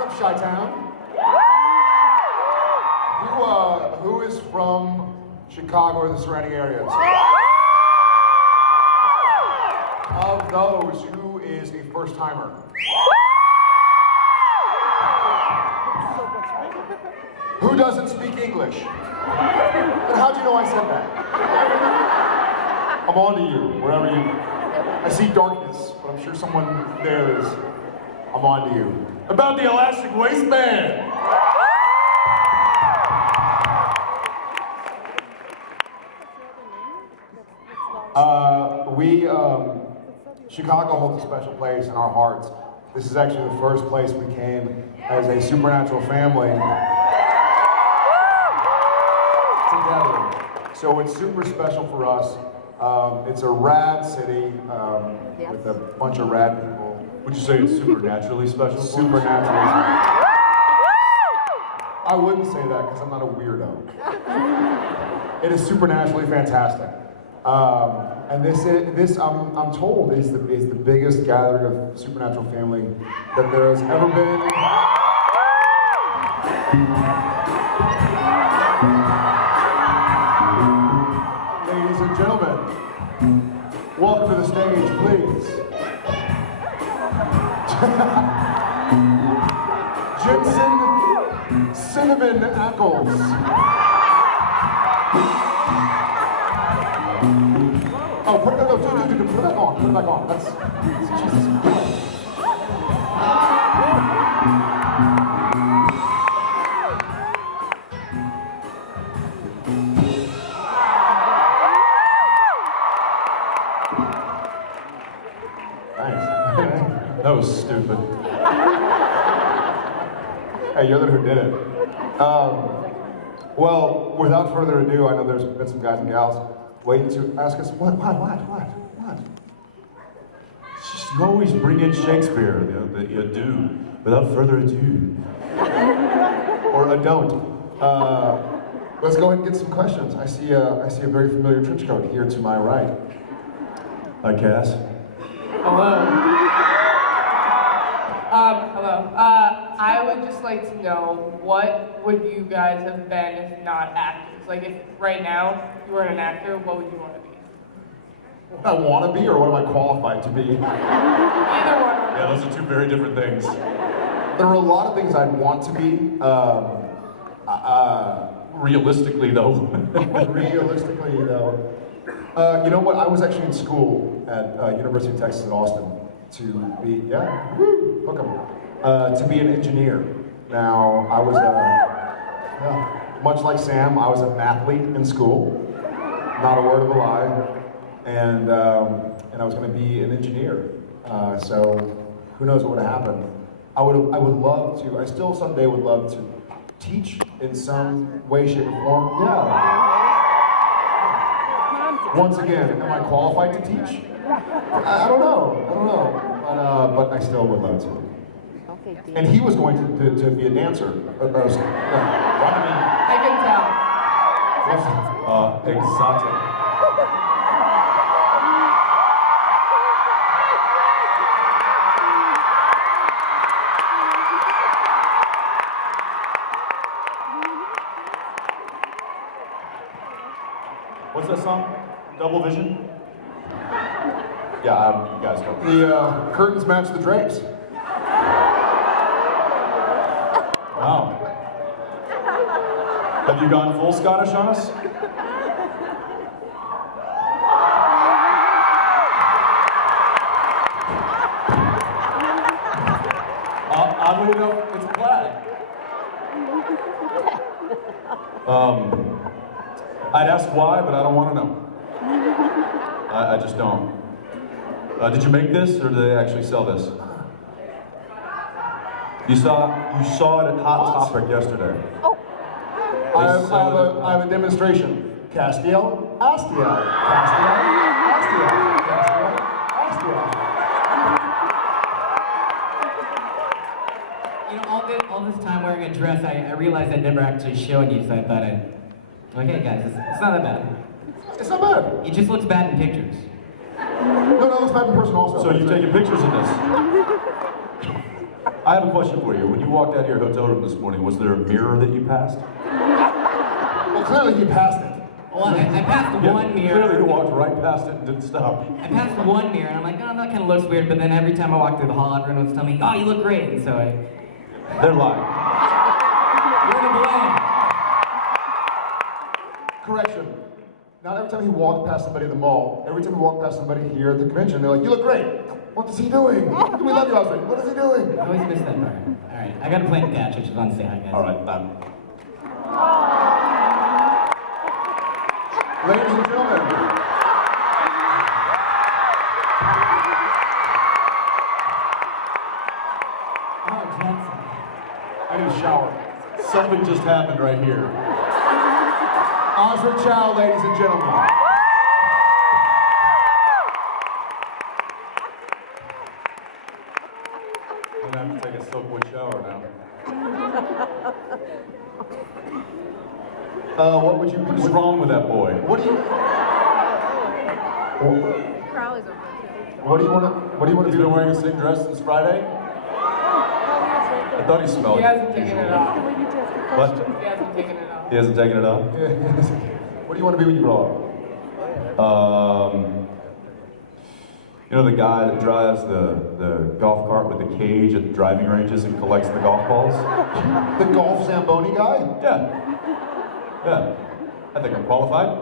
What's up, Chi-Town? Who is from Chicago or the surrounding areas? Of those, who is a first-timer? Who doesn't speak English? And how'd you know I said that? I'm on to you, wherever you... I see darkness, but I'm sure someone there is. I'm on to you. About the elastic waistband! Chicago holds a special place in our hearts. This is actually the first place we came as a supernatural family together. So it's super special for us. It's a rad city with a bunch of rad people. Would you say it's supernaturally special? Supernaturally special. I wouldn't say that because I'm not a weirdo. It is supernaturally fantastic. And this I'm told is the biggest gathering of supernatural family that there has ever been. Ladies and gentlemen, welcome to the stage, please. Jensen Cinnamon Ackles. Oh, put it back on. Put it back on. That's Jesus. Thanks. That was stupid. Hey, you're the one who did it. Well, without further ado, I know there's been some guys and gals waiting to ask us, what? You always bring in Shakespeare, you do, without further ado. Or a don't. Let's go ahead and get some questions. I see a very familiar trench coat here to my right. Hi, Cass. Hello. Hello. I would just like to know, what would you guys have been if not actors? Like, if right now you weren't an actor, what would you want to be? What I want to be, or what am I qualified to be? Either one. Yeah, those are two very different things. There are a lot of things I'd want to be. Realistically, though. You know what? I was actually in school at University of Texas at Austin to be, hook 'em. To be an engineer. Now, I was much like Sam, I was a mathlete in school. Not a word of a lie. And I was going to be an engineer. So who knows what would happen? I would love to. I still someday would love to teach in some way, shape, or form. Yeah. Once again, am I qualified to teach? I don't know. But I still would love to. And he was going to be a dancer. I can tell. Exotic. What's that song? Double Vision? Yeah, you guys go. The curtains match the drapes. Wow. Have you gone full Scottish on us? Oddly enough, it's plaid. I'd ask why, but I don't want to know. I just don't. Did you make this, or do they actually sell this? You saw it at Hot Topic yesterday. Oh. I have a demonstration. Castiel, Astiel, Castiel, Astiel, Castiel, Astiel. You know, all this time wearing a dress, I realized I'd never actually shown you, so I thought okay guys, it's not that bad. It's not bad. It just looks bad in pictures. No, it's bad in person also. So you've taken pictures of this? I I have a question for you. When you walked out of your hotel room this morning, was there a mirror that you passed? Well, clearly he passed it. Well, I passed one mirror. Clearly you walked right past it and didn't stop. I passed one mirror, and I'm like, oh, that kind of looks weird. But then every time I walk through the hall, everyone was telling me, oh, you look great. And so They're lying. you're to blame. Correction. Not every time he walked past somebody at the mall, every time he walked past somebody here at the convention, they're like, you look great. What is he doing? We love you, Oscar. What is he doing? I always miss that part. All right, I got to play the catch. I just want to say hi, guys. All right, Ladies and gentlemen. Oh, Jensen. I need a shower. something just happened right here. Oscar Chow, ladies and gentlemen. I'm gonna have to take a soapwood shower now. What would you be? What's wrong with that boy? What do you? Crowley's over there. What do you want to? What do you want He's to do? been wearing the same dress since Friday? I thought he smelled He hasn't taken it off. What? He hasn't taken it off. He hasn't taken it off? What do you want to be when you grow You know the guy that drives the golf cart with the cage at the driving ranges and collects the golf balls? up? The golf Zamboni guy? Yeah. Yeah. I think I'm qualified.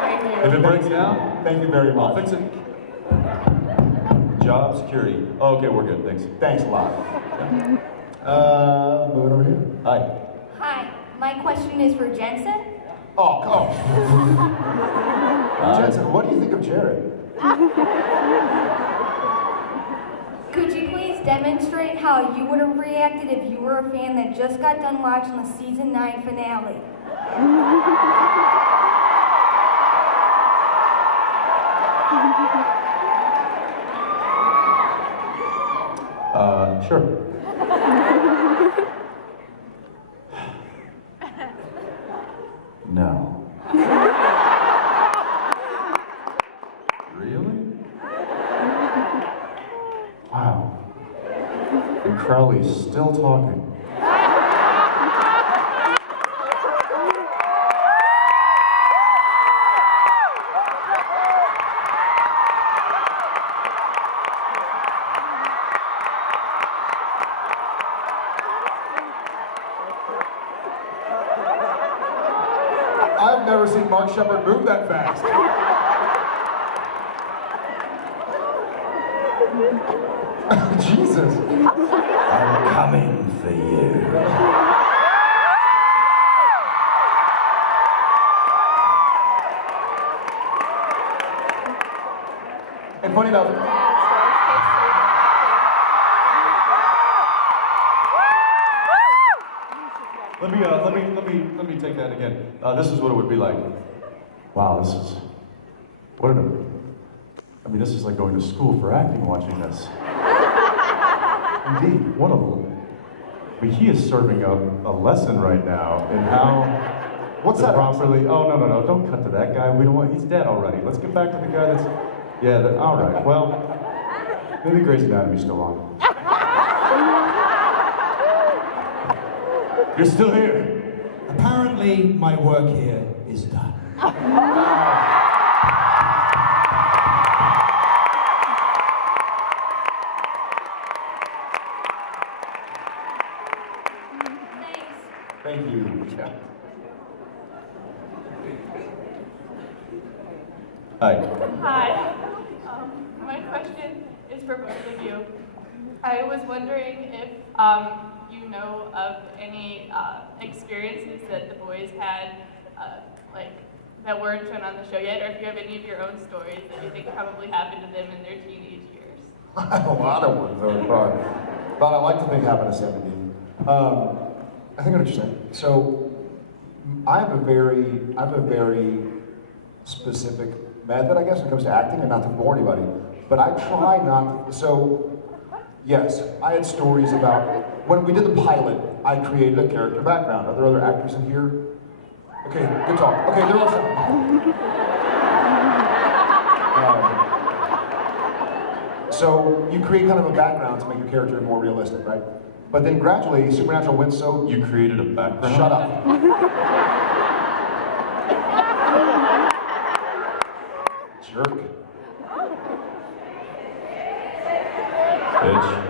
Thank you. If it breaks down, Thank you very I'll much. fix it. Job security. Oh, okay, we're good, thanks. Thanks a lot. Moving over here. Hi. Hi, my question is for Jensen. Oh, come. Jensen, what do you think of Jared? Could you please demonstrate how you would have reacted if you were a fan that just got done watching the season 9 finale? Sure. No. Really? Wow. And Crowley's still talking. I've never seen Mark Shepard move that fast. Jesus. I'm coming for you. And funny enough, Let me take that again. This is what it would be like. Wow, this is this is like going to school for acting watching this. Indeed, what he is serving up a lesson right now in how What's to that? properly. Oh no, don't cut to that guy. We don't want. He's dead already. Let's get back to the guy that's. Yeah. All right. Well, maybe Grey's Anatomy's still on. You're still here. Apparently, my work here is done. Thanks. Thank you. Yeah. Hi. Hi. My question is for both of you. I was wondering if you know of any experiences that the boys had, that weren't shown on the show yet, or if you have any of your own stories that you think probably happened to them in their teenage years. I have a lot of ones that are but I like to think happened at 17. I think I'm interesting. So I have a very specific method, I guess, when it comes to acting, and not to bore anybody. But I try not to, so yes, I had stories about, when we did the pilot, I created a character background. Are there other actors in here? Okay, good talk. Okay, there are some. So you create kind of a background to make your character more realistic, right? But then gradually, Supernatural went so... You created a background? Shut up. Jerk. Bitch.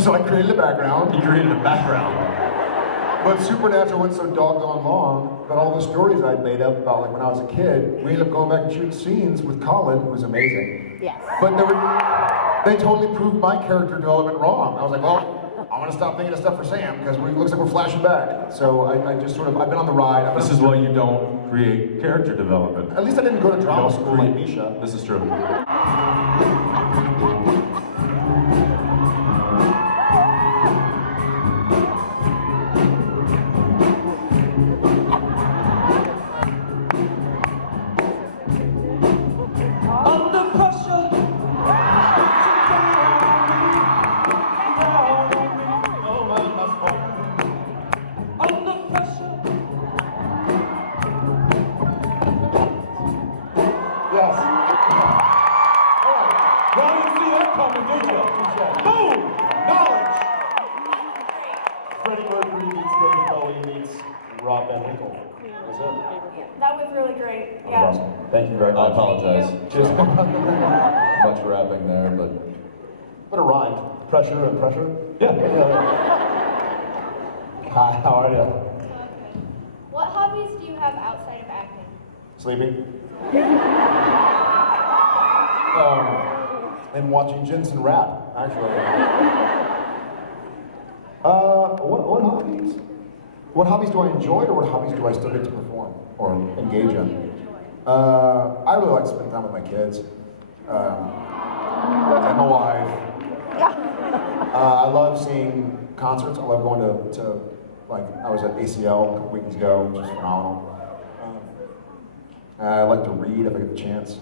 So I created a background. You created a background. But Supernatural went so doggone long that all the stories I'd made up about like when I was a kid, we ended up going back and shooting scenes with Colin, who was amazing. Yes. But they totally proved my character development wrong. I was like, well, I'm gonna stop thinking of stuff for Sam because it looks like we're flashing back. So I just sort of, I've been on the ride. This is why you don't create character development. At least I didn't go to drama Don't school like Misha. This is true. Under pressure. Under pressure. Yes. Well, you see that coming, did you? Boom! Knowledge. Freddie Mercury meets David Bowie meets Rob Van Winkle. That's it. That was really great. That was awesome. Thank you very much. I apologize. Just Much rapping there, but but it rhymed. Pressure and pressure. yeah. Hi, how are you? What hobbies do you have outside of acting? Sleeping. And watching Jensen rap, actually. What hobbies? What hobbies do I enjoy, or what hobbies do I still get to perform or engage in? I really like to spend time with my kids and my wife. I love seeing concerts. I love going to like, I was at ACL a couple weekends ago, which was phenomenal. I like to read if I get the chance.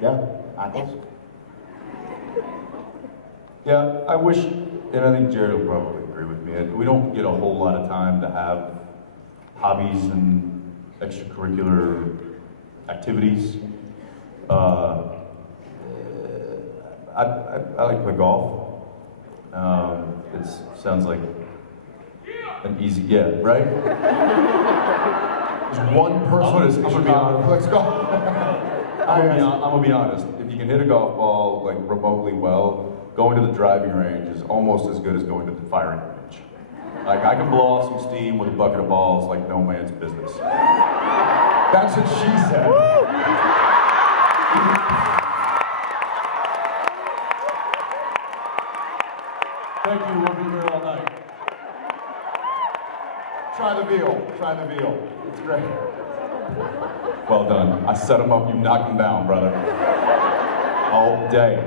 Yeah, apples. Yeah, I wish, and I think Jared will probably agree with me, we don't get a whole lot of time to have hobbies and extracurricular activities. I like to play golf. It sounds like an easy, yeah, right? There's one person I'm gonna be honest. Let's go. I'm gonna be honest. If you can hit a golf ball like remotely well, going to the driving range is almost as good as going to the firing range. Like I can blow off some steam with a bucket of balls like no man's business. That's what she said. Thank you. We'll be here all night. Try the veal. Try the veal. It's great. Well done. I set him up. You knocked him down, brother. All day.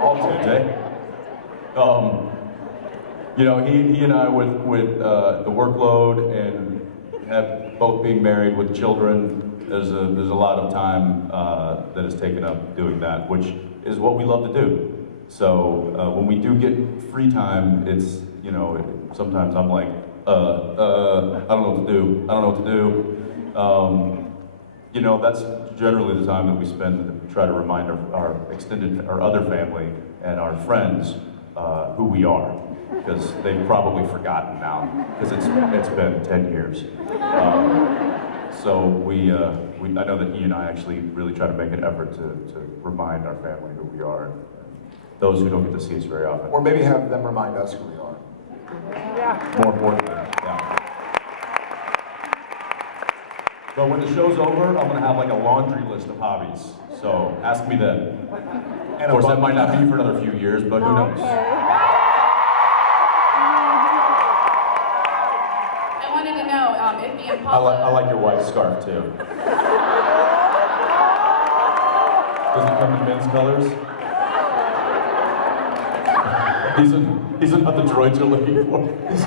All Day. You know, he and I with the workload and have both being married with children. There's a lot of time that is taken up doing that, which is what we love to do. So when we do get free time, it's, you know, sometimes I'm like, I don't know what to do. I don't know what to do. You know, that's generally the time that we spend to try to remind our extended, our other family and our friends who we are, because they've probably forgotten now, because it's been 10 years. So I know that he and I actually really try to make an effort to remind our family who we are, those who don't get to see us very often. Or maybe have them remind us who we are. More importantly, yeah. But when the show's over, I'm gonna have like a laundry list of hobbies. So ask me then. Of course, that might not be for another few years, but who knows? I wanted to know if the I Impala. like your white scarf too. Does it come in men's colors? These are not the droids you're looking for. It's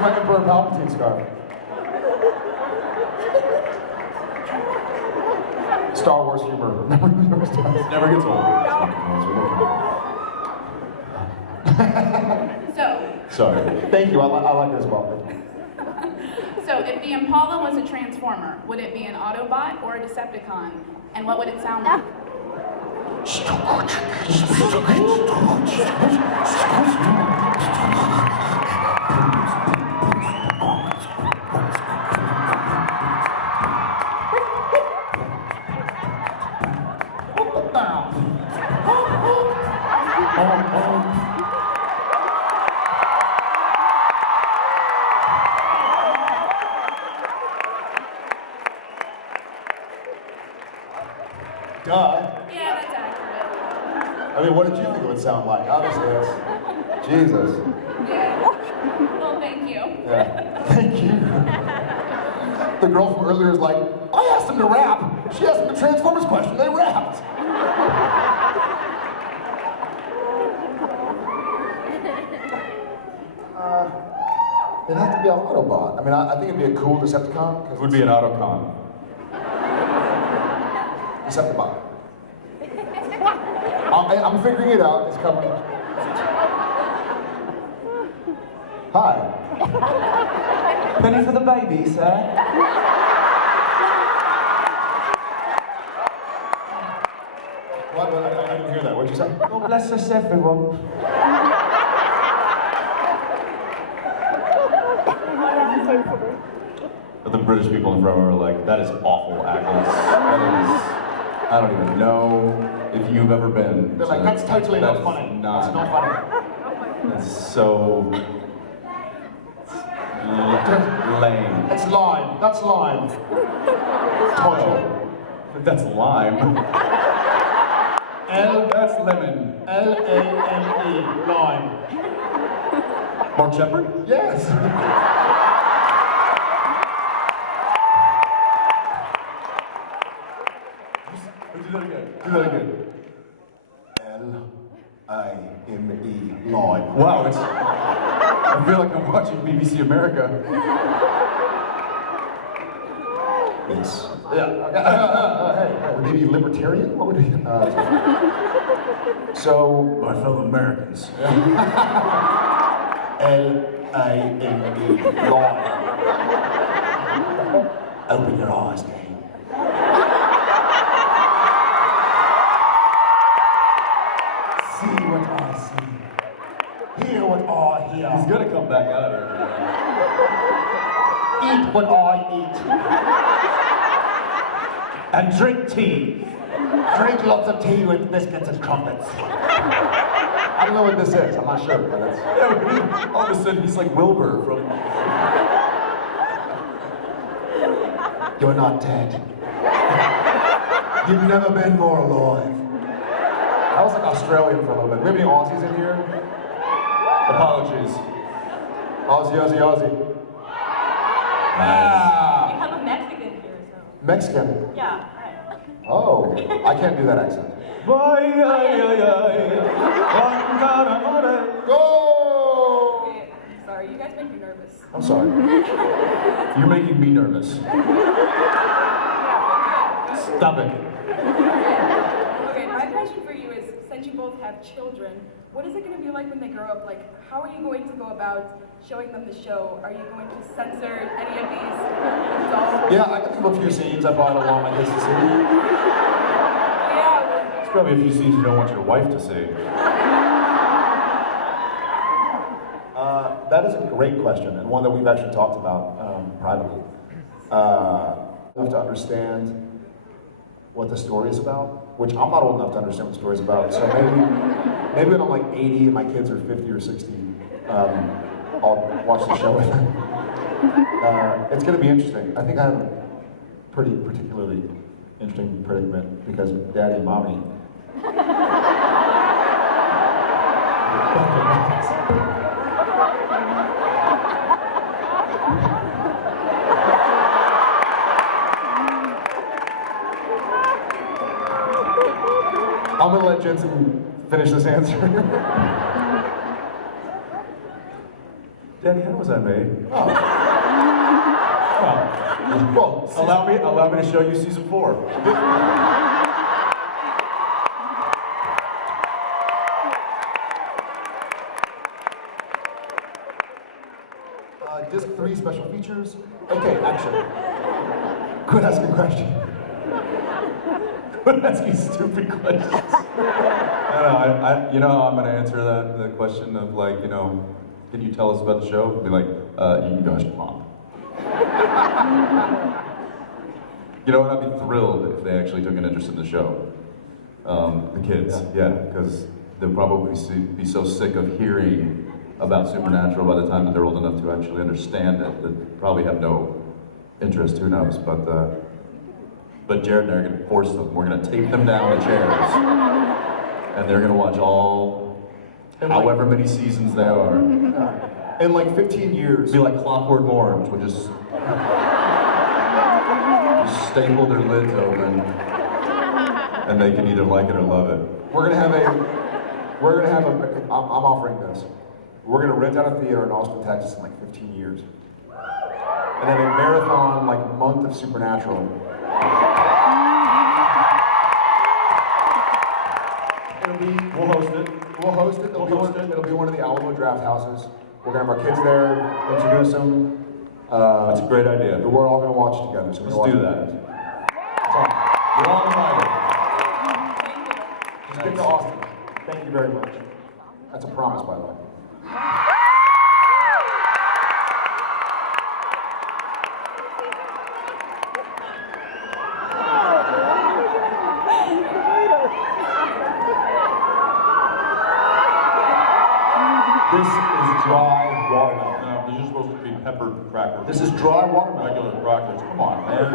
my Emperor Palpatine scarf. Star Wars humor. Never gets old. So, Sorry. Thank you. I like it as well. so if the Impala was a transformer, would it be an Autobot or a Decepticon? And what would it sound like? Duh. Yeah, that's accurate. I mean, what did you think it would sound like? Obviously, it's Jesus. Yeah. Well, thank you. Yeah. Thank you. The girl from earlier is like, I asked them to rap. She asked them the Transformers question. They rapped. It'd have to be an Autobot. I mean, I think it'd be a cool Decepticon. It would be an Autocon. Decepticon. I'm figuring it out. It's coming. Hi. Penny for the baby, sir. What? I didn't hear that. What'd you say? God bless us, everyone. But the British people in front of her are like, that is awful, Ackles. That is, I don't even know if you've ever been. They're like, that's totally not funny. Not, It's not funny. That's so lame. It's lime. That's lime. Oh, that's lime. That's lemon. L-A-M-E. Lime. Mark Shepard? Yes. Do that again. Do that again. L-I-M-E. Lime. Wow, it's. I feel like I'm watching BBC America. Yes. Yeah. Would they be libertarian? What would be? So. My fellow Americans. L-I-M-E. Lime. Open your eyes, Dave. See what I see. Hear what I hear. He's gonna come back out of here. Eat what I eat. And drink tea. Drink lots of tea with biscuits and crumpets. I don't know what this is. I'm not sure, but it's... Yeah, all of a sudden he's like Wilbur from. You're not dead. You've never been more alive. I was like Australian for a little bit. We have any Aussies in here? Apologies. Aussie, Aussie, Aussie. Ah. You have a Mexican here, so. Mexican. Yeah, right. Oh, I can't do that accent. Go! Okay, sorry, you guys make me nervous. I'm sorry. You're making me nervous. Stop it. Okay, my question for you is, since you both have children, what is it going to be like when they grow up? Like, how are you going to go about showing them the show? Are you going to censor any of these adults? Yeah, I can think of a few scenes I probably don't want my kids to see. Yeah, well, There's probably a few scenes you don't want your wife to see. That is a great question, and one that we've actually talked about privately. You have to understand what the story is about, which I'm not old enough to understand what the story is about. So maybe when I'm like 80 and my kids are 50 or 60, I'll watch the show with them. It's going to be interesting. I think I have a pretty particularly interesting predicament because Daddy and Mommy. I'm gonna let Jensen finish this answer. Daddy, how was I made? Oh. Oh. Well, Allow me to show you season 4. Disc 3 special features. Okay, action. Quit asking questions. Quit asking stupid questions. You know how I'm going to answer the question of like, you know, can you tell us about the show? Be like, you guys pop. You know what? I'd be thrilled if they actually took an interest in the show. The kids, yeah, because they'll probably be so sick of hearing about Supernatural by the time that they're old enough to actually understand it. They probably have no interest, who knows? But Jared and I are going to force them. We're going to tape them down to chairs, and they're going to watch all, however many seasons they are. In like 15 years. Be like Clockwork Orange, would just staple their lids open, and they can either like it or love it. We're gonna have I'm offering this. We're gonna rent out a theater in Austin, Texas in like 15 years. And then a marathon like month of Supernatural. We'll host it. We'll host it. It'll be one of the Alamo Draft houses. We're gonna have our kids there, introduce them. That's a great idea. We're all gonna watch it together. So Let's do that. You're all invited. Just get to Austin. Thank you very much. That's a promise, by the way. This is dry watermelon. No, these are supposed to be peppered crackers. This is dry watermelon. Regular crackers. Come on, man.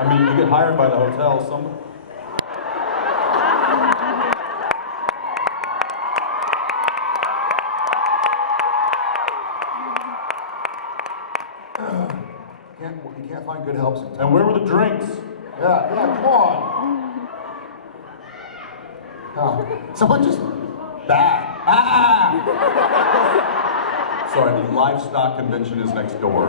I mean, you get hired by the hotel. You can't find good help sometimes. And where were the drinks? Yeah, come on. Someone just bad. Sorry, the livestock convention is next door.